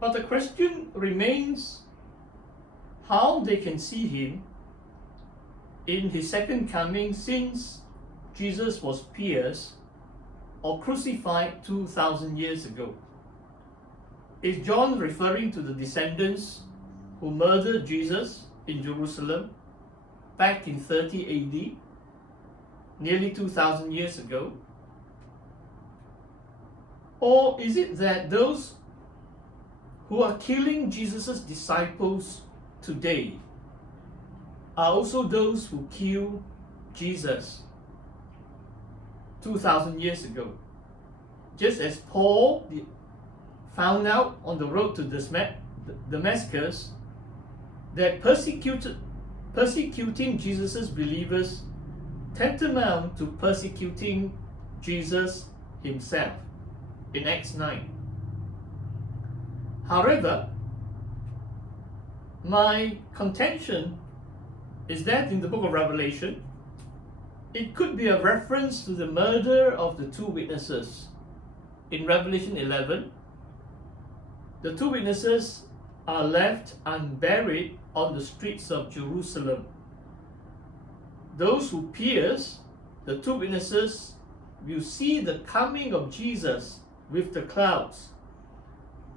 But the question remains how they can see him in his second coming, since Jesus was pierced or crucified 2,000 years ago. Is John referring to the descendants who murdered Jesus in Jerusalem back in 30 AD, nearly 2,000 years ago? Or is it that those who are killing Jesus' disciples today are also those who killed Jesus 2,000 years ago? Just as Paul found out on the road to Damascus that persecuting Jesus' believers tantamount to persecuting Jesus himself in Acts 9. However, my contention is that in the book of Revelation, it could be a reference to the murder of the two witnesses. In Revelation 11, the two witnesses are left unburied on the streets of Jerusalem. Those who pierce the two witnesses will see the coming of Jesus with the clouds,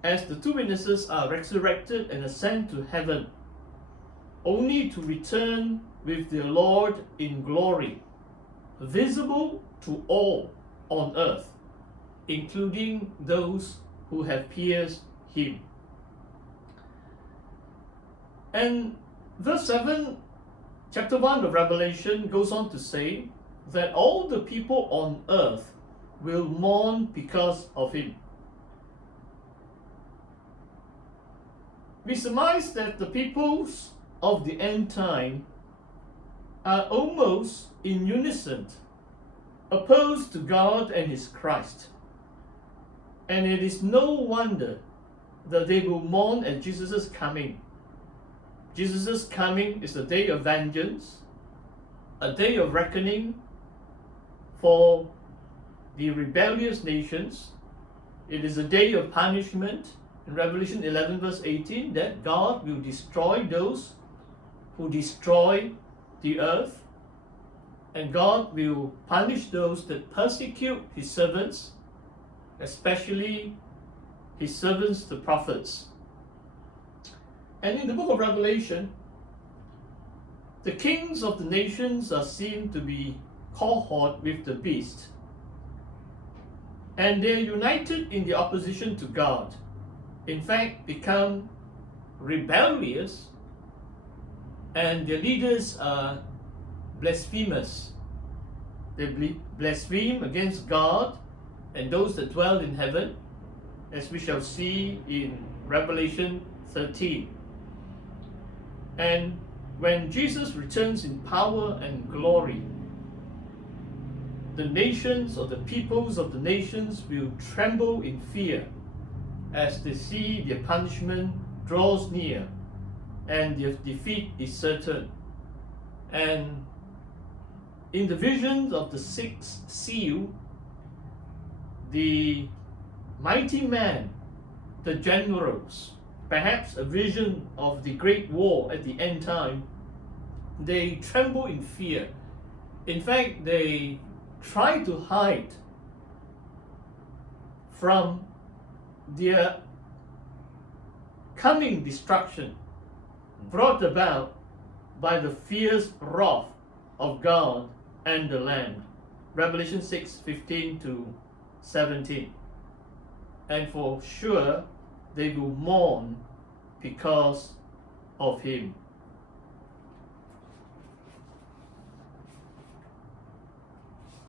as the two witnesses are resurrected and ascend to heaven, only to return with their Lord in glory, visible to all on earth, including those who have pierced him. And verse 7, chapter 1 of Revelation goes on to say that all the people on earth will mourn because of him. We surmise that the peoples of the end time are almost in unison, opposed to God and his Christ. And it is no wonder that they will mourn at Jesus' coming. Jesus' coming is a day of vengeance, a day of reckoning for the rebellious nations. It is a day of punishment. In Revelation 11 verse 18, that God will destroy those who destroy the earth, and God will punish those that persecute his servants, especially his servants, the prophets. And in the book of Revelation, the kings of the nations are seen to be cohort with the beast, and they are united in the opposition to God. In fact, become rebellious, and their leaders are blasphemous. They blaspheme against God and those that dwell in heaven, as we shall see in Revelation 13. And when Jesus returns in power and glory, the nations or the peoples of the nations will tremble in fear as they see their punishment draws near and their defeat is certain. And in the visions of the sixth seal, the mighty men, the generals, perhaps a vision of the great war at the end time, they tremble in fear. In fact, they try to hide from their coming destruction brought about by the fierce wrath of God and the Lamb. Revelation 6:15 to 17. And for sure they will mourn because of him.